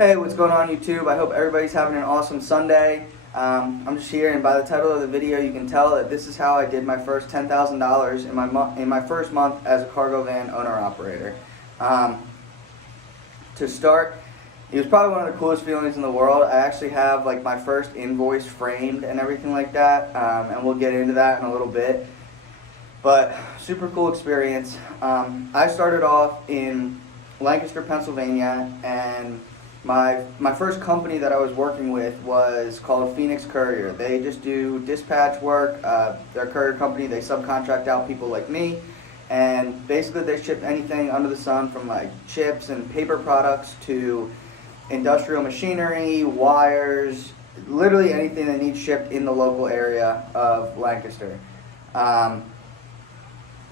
Hey, what's going on YouTube? I hope everybody's having an awesome Sunday. I'm just here, and by the title of the video you can tell that this is how I did my first $10,000 in my first month as a cargo van owner-operator. To start, it was probably one of the coolest feelings in the world. I actually have like my first invoice framed and everything like that, and we'll get into that in a little bit. But super cool experience. I started off in Lancaster, Pennsylvania, and my first company that I was working with was called Phoenix Courier. They just do dispatch work. They're a courier company. They subcontract out people like me, and basically they ship anything under the sun, from like chips and paper products to industrial machinery, wires, literally anything that needs shipped in the local area of Lancaster.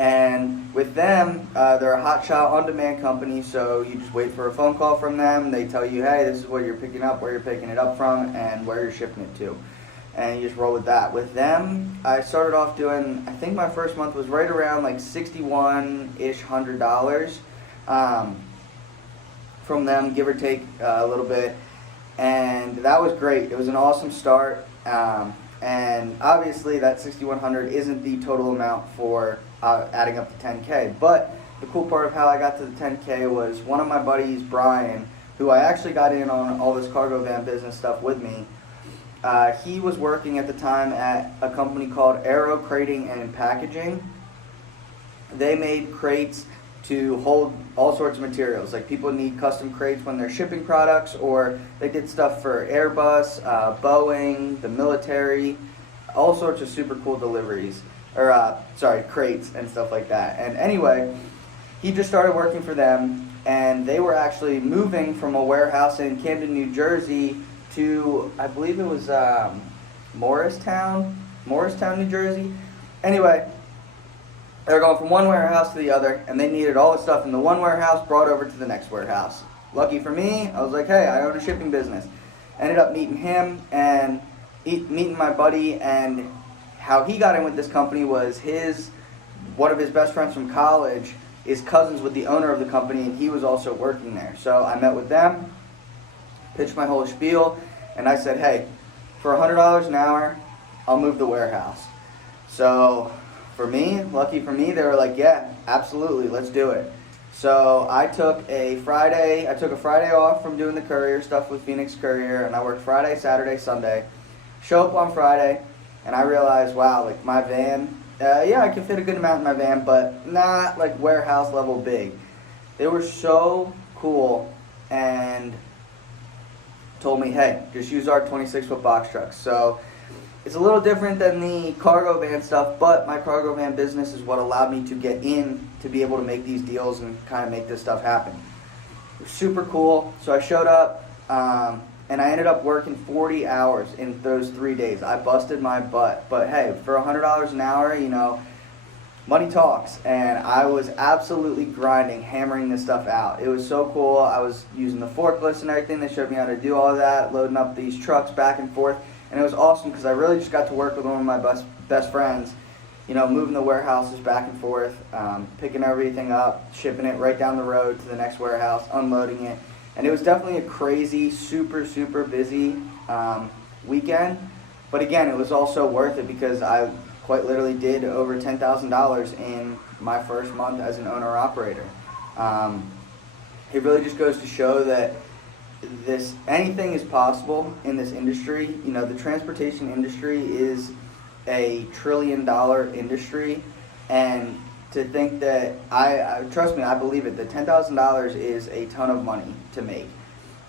And with them, they're a hotshot on-demand company, so you just wait for a phone call from them. They tell you, hey, this is what you're picking up, where you're picking it up from, and where you're shipping it to. And you just roll with that. With them, I started off doing, I think my first month was right around like $61-ish $100 from them, give or take a little bit. And that was great. It was an awesome start. And obviously that $6,100 isn't the total amount for adding up to 10K. But the cool part of how I got to the 10K was one of my buddies, Brian, who I actually got in on all this cargo van business stuff with me. He was working at the time at a company called Aero Crating and Packaging. They made crates to hold all sorts of materials. Like people need custom crates when they're shipping products, or they did stuff for Airbus, Boeing, the military, all sorts of super cool deliveries, or crates and stuff like that. And anyway, he just started working for them, and they were actually moving from a warehouse in Camden, New Jersey to, I believe it was Morristown, New Jersey. Anyway, they were going from one warehouse to the other, and they needed all the stuff in the one warehouse brought over to the next warehouse. Lucky for me, I was like, hey, I own a shipping business. Ended up meeting him and meeting my buddy, and how he got in with this company was one of his best friends from college is cousins with the owner of the company, and he was also working there. So I met with them, pitched my whole spiel, and I said, hey, for $100 an hour, I'll move the warehouse. So for me, lucky for me, they were like, yeah, absolutely, let's do it. So I took a Friday off from doing the courier stuff with Phoenix Courier, and I worked Friday, Saturday, Sunday. Show up on Friday, and I realized, wow, like my van, yeah, I can fit a good amount in my van, but not like warehouse level big. They were so cool and told me, hey, just use our 26-foot box trucks. So it's a little different than the cargo van stuff, but my cargo van business is what allowed me to get in to be able to make these deals and kind of make this stuff happen. It was super cool. So I showed up, and I ended up working 40 hours in those 3 days. I busted my butt, but hey, for $100 an hour, you know, money talks, and I was absolutely grinding, hammering this stuff out. It was so cool. I was using the forklifts and everything. They showed me how to do all of that, loading up these trucks back and forth. And it was awesome because I really just got to work with one of my best friends, you know, moving the warehouses back and forth, picking everything up, shipping it right down the road to the next warehouse, unloading it. And it was definitely a crazy, super, super busy weekend. But again, it was also worth it because I quite literally did over $10,000 in my first month as an owner-operator. It really just goes to show that anything is possible in this industry. You know, the transportation industry is a $1 trillion industry, and to think that trust me, I believe it, that $10,000 is a ton of money to make.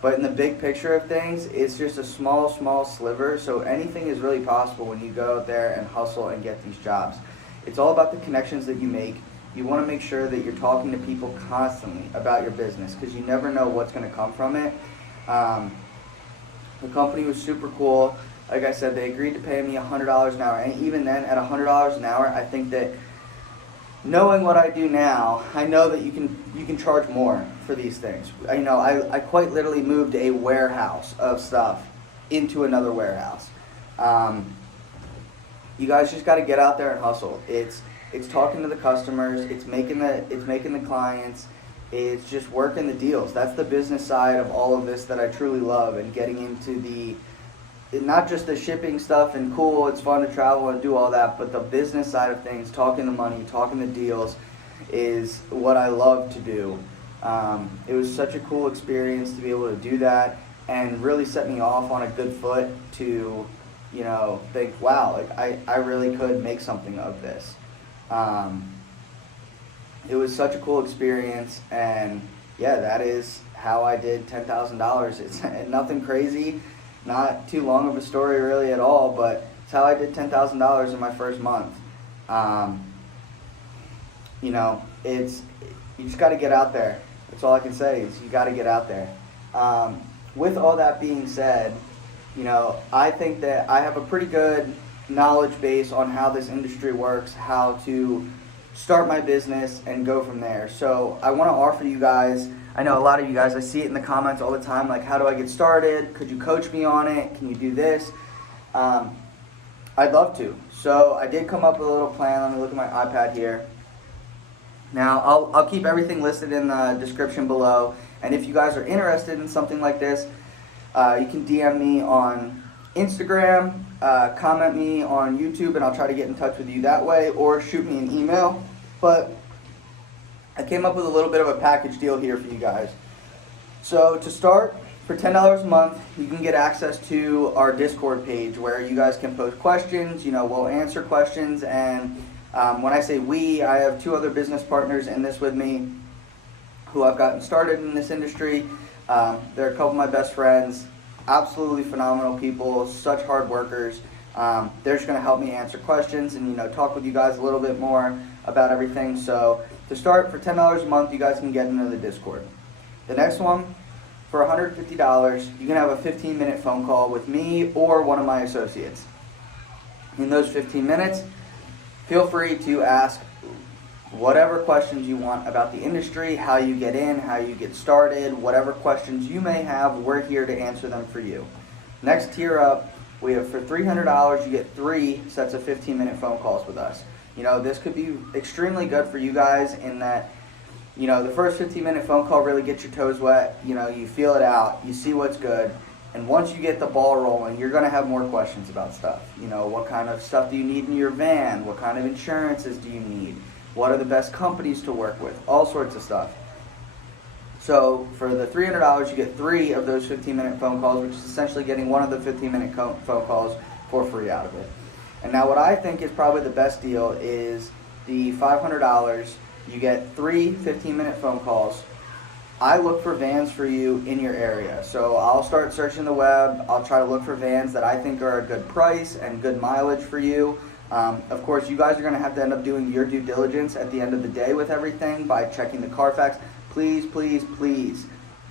But in the big picture of things, it's just a small sliver. So anything is really possible when you go out there and hustle and get these jobs. It's all about the connections that you make. You want to make sure that you're talking to people constantly about your business, because you never know what's going to come from it. The company was super cool. Like I said, they agreed to pay me $100 an hour, and even then, at $100 an hour, I think that knowing what I do now, I know that you can charge more for these things. I quite literally moved a warehouse of stuff into another warehouse. You guys just got to get out there and hustle. It's talking to the customers. It's making the clients. It's just working the deals. That's the business side of all of this that I truly love, and getting into not just the shipping stuff and cool, it's fun to travel and do all that, but the business side of things, talking the money, talking the deals is what I love to do. It was such a cool experience to be able to do that, and really set me off on a good foot to, think, wow, like I really could make something of this. It was such a cool experience, and yeah, that is how I did $10,000. It's nothing crazy, not too long of a story really at all, but it's how I did $10,000 in my first month. You just got to get out there. That's all I can say is you got to get out there. With all that being said, I think that I have a pretty good knowledge base on how this industry works, how to start my business and go from there. So I want to offer you guys, I know a lot of you guys, I see it in the comments all the time, like, how do I get started? Could you coach me on it? Can you do this? I'd love to. So I did come up with a little plan. Let me look at my iPad here. Now, I'll keep everything listed in the description below. And if you guys are interested in something like this, you can DM me on Instagram, comment me on YouTube, and I'll try to get in touch with you that way, or shoot me an email. But I came up with a little bit of a package deal here for you guys. So to start, for $10 a month, you can get access to our Discord page where you guys can post questions. We'll answer questions, and when I say we, I have 2 other business partners in this with me who I've gotten started in this industry. They're a couple of my best friends, absolutely phenomenal people, such hard workers. They're just going to help me answer questions and talk with you guys a little bit more about everything. So to start, for $10 a month, you guys can get into the Discord. The next one, for $150, you can have a 15-minute phone call with me or one of my associates. In those 15 minutes, feel free to ask whatever questions you want about the industry, how you get in, how you get started, whatever questions you may have, we're here to answer them for you. Next tier up, we have for $300, you get 3 sets of 15-minute phone calls with us. This could be extremely good for you guys in that, the first 15-minute phone call really gets your toes wet. You feel it out, you see what's good. And once you get the ball rolling, you're going to have more questions about stuff. What kind of stuff do you need in your van? What kind of insurances do you need? What are the best companies to work with? All sorts of stuff. So for the $300, you get 3 of those 15-minute phone calls, which is essentially getting one of the 15-minute phone calls for free out of it. And now what I think is probably the best deal is the $500. You get 3 15-minute phone calls. I look for vans for you in your area. So I'll start searching the web. I'll try to look for vans that I think are a good price and good mileage for you. Of course, you guys are going to have to end up doing your due diligence at the end of the day with everything by checking the Carfax. Please, please, please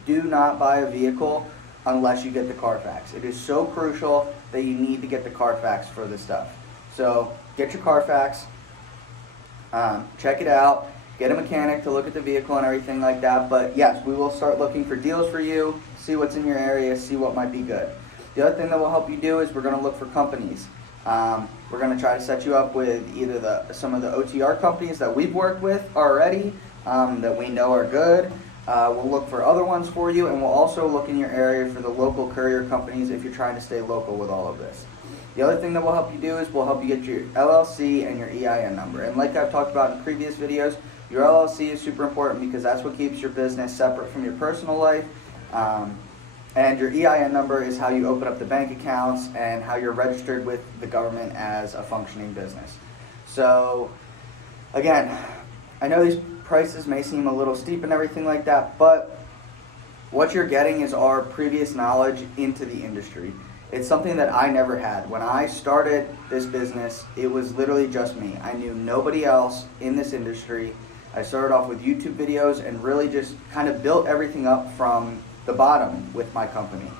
do not buy a vehicle unless you get the Carfax. It is so crucial that you need to get the Carfax for this stuff. So get your Carfax, check it out, get a mechanic to look at the vehicle and everything like that. But yes, we will start looking for deals for you, see what's in your area, see what might be good. The other thing that will help you do is we're going to look for companies. We're going to try to set you up with either some of the OTR companies that we've worked with already that we know are good. We'll look for other ones for you, and we'll also look in your area for the local courier companies if you're trying to stay local with all of this. The other thing that we'll help you do is we'll help you get your LLC and your EIN number. And like I've talked about in previous videos, your LLC is super important because that's what keeps your business separate from your personal life. And your EIN number is how you open up the bank accounts and how you're registered with the government as a functioning business. So, again, I know these prices may seem a little steep and everything like that, but what you're getting is our previous knowledge into the industry. It's something that I never had. When I started this business, it was literally just me. I knew nobody else in this industry. I started off with YouTube videos and really just kind of built everything up from the bottom with my company.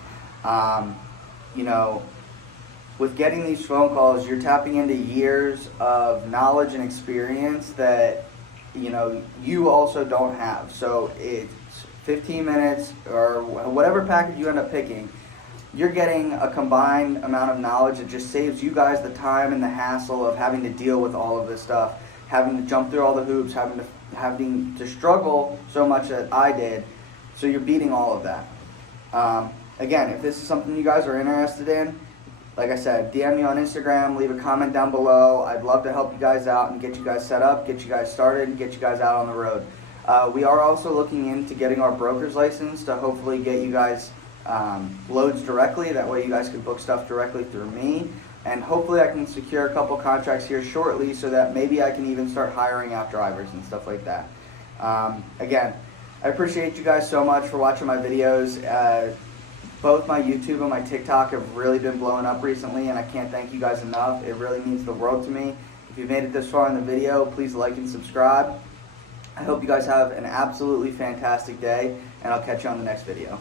With getting these phone calls, you're tapping into years of knowledge and experience that, you also don't have. So it's 15 minutes or whatever package you end up picking, you're getting a combined amount of knowledge that just saves you guys the time and the hassle of having to deal with all of this stuff, having to jump through all the hoops, having to having to struggle so much that I did, so you're beating all of that. Again, if this is something you guys are interested in, like I said, DM me on Instagram, leave a comment down below. I'd love to help you guys out and get you guys set up, get you guys started, and get you guys out on the road. We are also looking into getting our broker's license to hopefully get you guys loads directly. That way you guys can book stuff directly through me. And hopefully I can secure a couple contracts here shortly so that maybe I can even start hiring out drivers and stuff like that. Again, I appreciate you guys so much for watching my videos. Both my YouTube and my TikTok have really been blowing up recently, and I can't thank you guys enough. It really means the world to me. If you've made it this far in the video, please like and subscribe. I hope you guys have an absolutely fantastic day, and I'll catch you on the next video.